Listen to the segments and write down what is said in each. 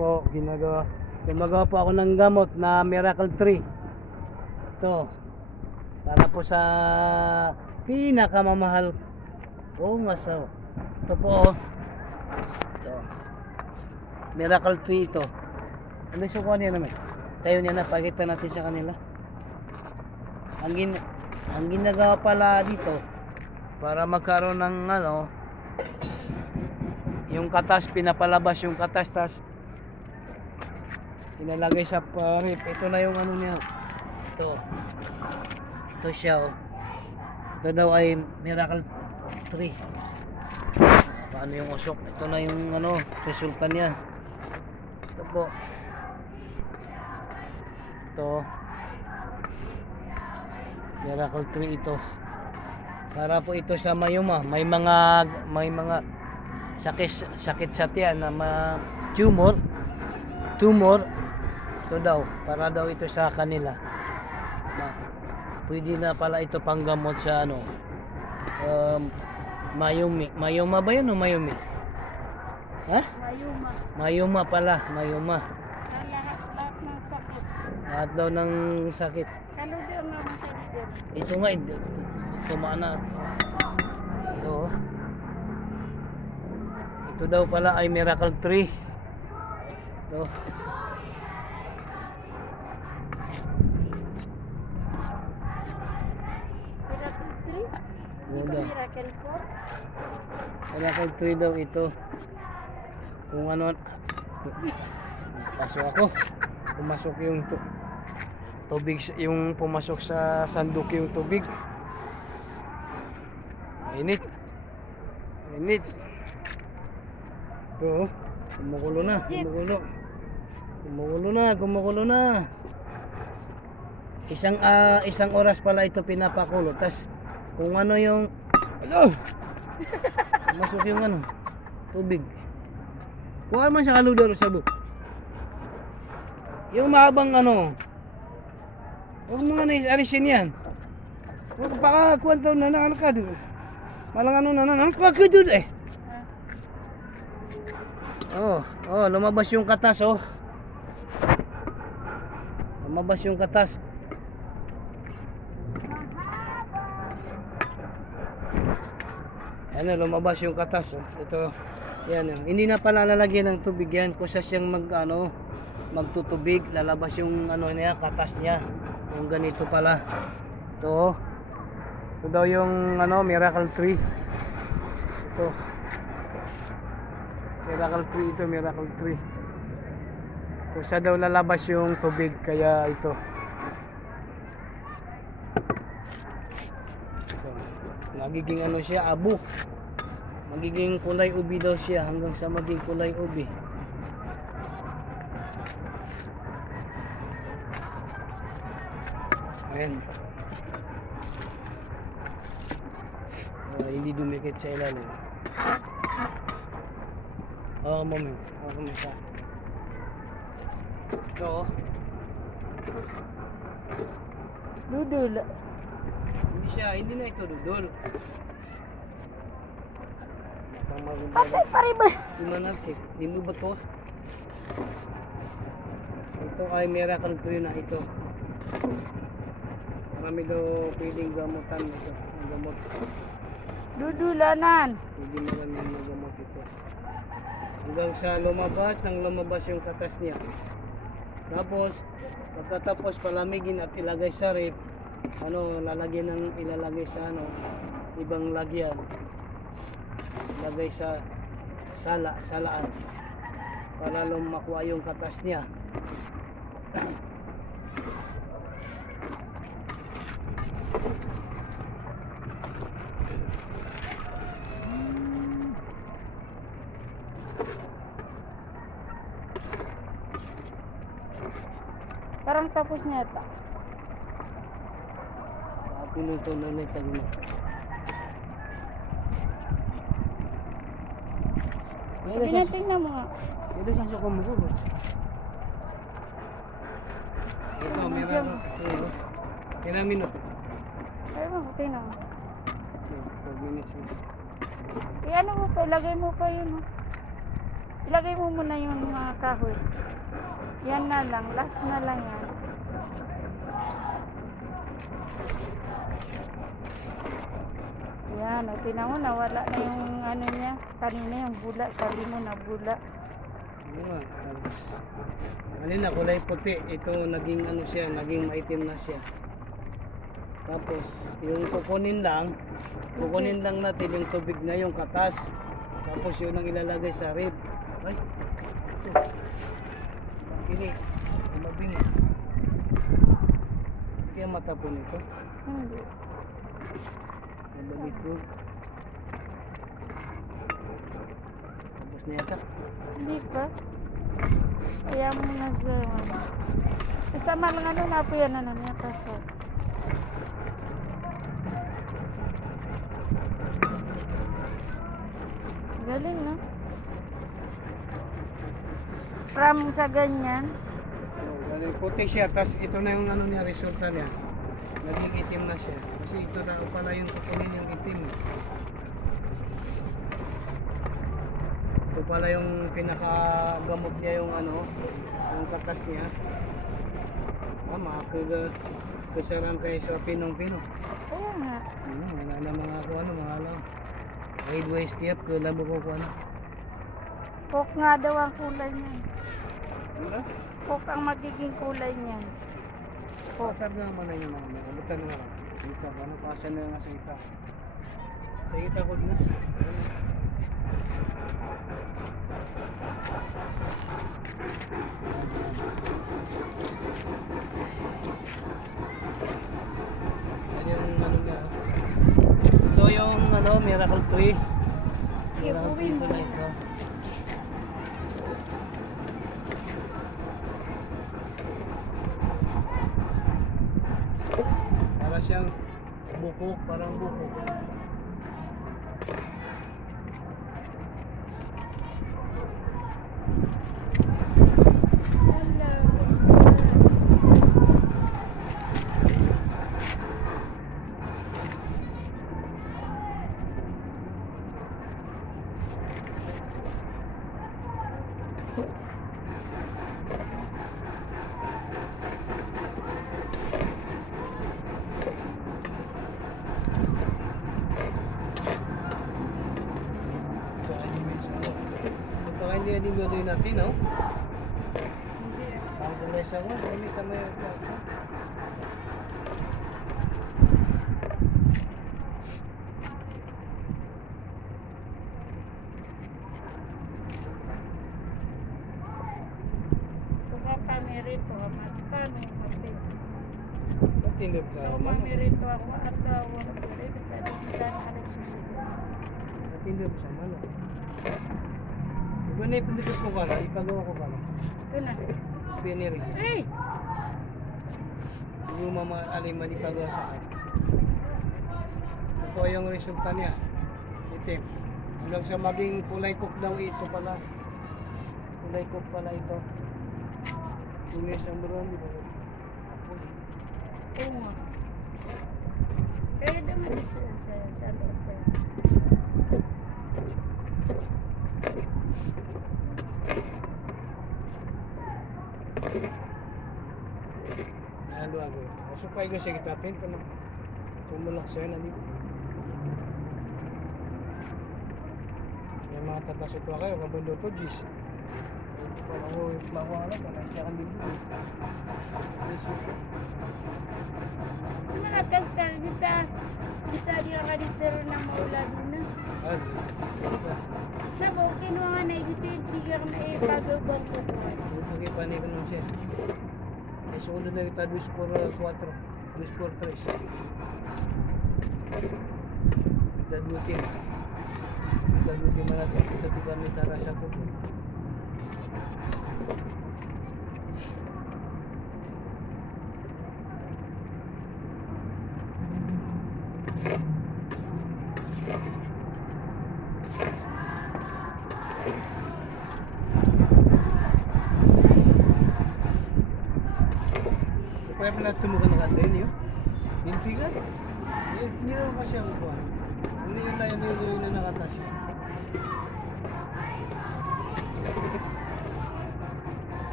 po, gumagawa po ako ng gamot na Miracle Tree. Ito, para po sa pinakamamahal. Ito po, ito. Miracle Tree ito. Ano yung sukuha niya naman? Tayo niya na, pakita natin sa kanila. Ang ginagawa pala dito, para magkaroon ng yung katas, pinapalabas yung katas, tas inalagay sa rip. Ito na yung niya. Ito siya, oh. Ito daw ay Miracle Tree. Paano yung usok? Ito na yung resulta niya. Ito po. Ito Miracle Tree ito. Para po ito sa mayuma. May mga sakit sa tiyan na tumor. Ito daw, para daw ito sa kanila. Pwede na pala ito panggamot sa mayumi. Mayuma ba yun o mayumi? Ha? Mayuma pala, mayuma. Lahat ng sakit. Lahat daw ng sakit. Kaludo ang mga sakit. Ito nga, tumana. Ito daw pala ay Miracle Tree. Ito. Miracle Tree? Ito Miracle 4? Miracle Tree daw ito. Kung pasok ako. Pumasok yung tubig, yung pumasok sa sandok yung tubig. Init. Ito, kumukulo na. Isang oras pala ito pinapakulo. Tas kung yung masuk yung tubig. Kuha man sa kaludor sa buk. Yung mahabang huwag mga alisin yan. Huwag pakakuhan daw na ka doon. Malang kuha ka doon eh. Lumabas yung katas, oh. Lumabas yung katas. Lumabas yung katas, oh. Ito, yan, oh. Hindi na pala lalagyan ng tubig yan. Kusa siyang magtutubig, lalabas yung niya, katas niya. Yung ganito pala. Ito daw yung Miracle Tree. Ito. Miracle Tree. Kusa daw lalabas yung tubig, kaya ito. Magiging siya, abo. Magiging kulay ubi daw siya hanggang sa maging kulay ubi. Ayan. Hindi dumikit sa ilalim. Moment. Siya. Ito. Dudul. Hindi na ito dudul. Patay pa rin ba? Imanarsik. Hindi ba to? Ito ay Miracle Tree na ito. Marami daw pwedeng gamutan ito. Gamot. Dudulanan. Pwede naman yung magamot ito. Hanggang sa lumabas yung katas niya. Tapos, pagkatapos palamigin at ilagay sa rip, ilalagay sa ibang lagyan. Ilagay sa salaan para makuha yung katas niya. Parang tapos niya ito. Pinuto na ulit ang Tingnan mo nga. Ito sa suko mo ko. Ito, meron. Kailang minuto? Ay, tingnan mo. 4 minutes. Ano mo pa, ilagay mo pa yun. Lagay mo muna yung mga kahoy. Yan na lang. Last na lang yan. Yan. O, tinan mo, nawala na yung ano niya. Kanina yung bula. Sabi mo na bula. Ano nga, tapos, kanina kulay puti, ito naging ano siya, naging maitim na siya. Tapos, yung kukunin lang natin yung tubig na yung katas. Tapos yun ang ilalagay sa rib. Ay, ito. Kini, mabing. Kaya matapon ito. Hindi. Mabalik ko. Tapos na yata. Hindi pa. Kaya mo na siya. Isama lang ano na po yan. Ano niya kaso. Galing, no? From sa ganyan. Puti siya, tapos ito na yung ano niya, resulta niya. Naging itim na siya. Kasi ito na pala yung kukunin yung itim. Ito pala yung pinakagamot niya yung ano, yung katas niya. Kasaran kayo sa pinong-pino. Kaya nga. Wala na mga ako ano, mga alam. Grade waste yep, kailan mo ko ano. Coke nga daw ang kulay niyan. Wala? Coke ang magiging kulay niyan. Patarga naman na yung mga may kabutan na nga. Dito, ano kasa na nga sa ita. Sa ita ko na. Yan yung ano niya. Ito yung ano, miracle tree. Miracle tree pala ito. Para siyang buko, parang buko. Baka hindi yan yung gagawin natin, no? Hindi. Ang kumesa ko, gamit tama yung Kung kami rito, magkano mati. matinip ka Kung naman. kami rito ako at wala ko rito, pero magkano alas susunod. Matinip sa mano. Iba na ipindipit ko ka na, ipagawa ko ka na. Ito na. Piniri. Hey! Yung mama aliman ipagawa sa akin. Ito yung resulta niya. Itim. Hanggang sa maging kulay cook daw ito pala. Kulay cook pala ito. Tulis ang buron. Oo nga. Kaya naman sa loob. Halo ako. Supay ko siya kitapin ko na. Sumulak siya na dito. Yung mga tatasot ko kayo, kabundo to, Gis. Ito pa ako, mawala ka na siya kan dito. Mga kasta, kita dia ka dito na maula din na. Ah, Nabo, kinuha nga na ito yung tigar na ipagawang ko ko. hindi pa niya naman siya. May sumunod na kita 2 por 4, 2 por 3. Kita duty man. Kita duty man natin. Kita tiga ni Tarasa po. Kaya pala tumukan na kanto yun yun. Bintigan. Hindi naman kasi ako po. Hindi yun na yun yung na nakatas yun.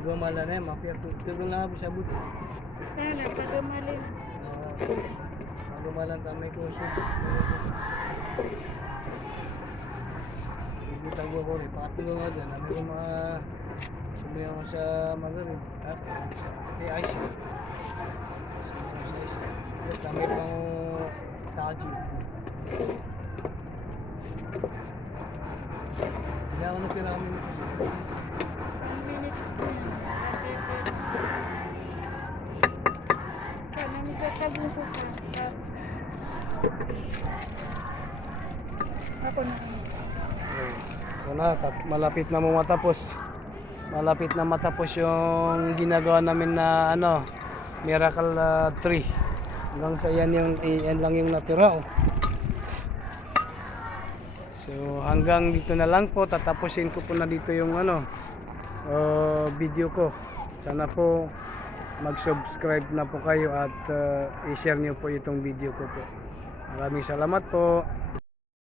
Gumala na yan, mapia ko. Ito ko lang sa buti. Sana, pagamalin. Gumalan kami ko so. Ibutang ko ko rin. Pakatulong nga dyan. Kami ko mga sumayaw ko sa Margaret. Ice. Kami pang taji. Hindi ako natira kami nito. 1 minutes po yan. Sana, misa kagusto ka. Ako na. Ito na, malapit na mo matapos. Malapit na matapos yung ginagawa namin na ano, Miracle Tree. Hanggang sa yan lang yung natira. Oh. So hanggang dito na lang po, tatapusin ko po na dito yung ano, video ko. Sana po mag-subscribe na po kayo at i-share niyo po itong video ko po. Maraming salamat po.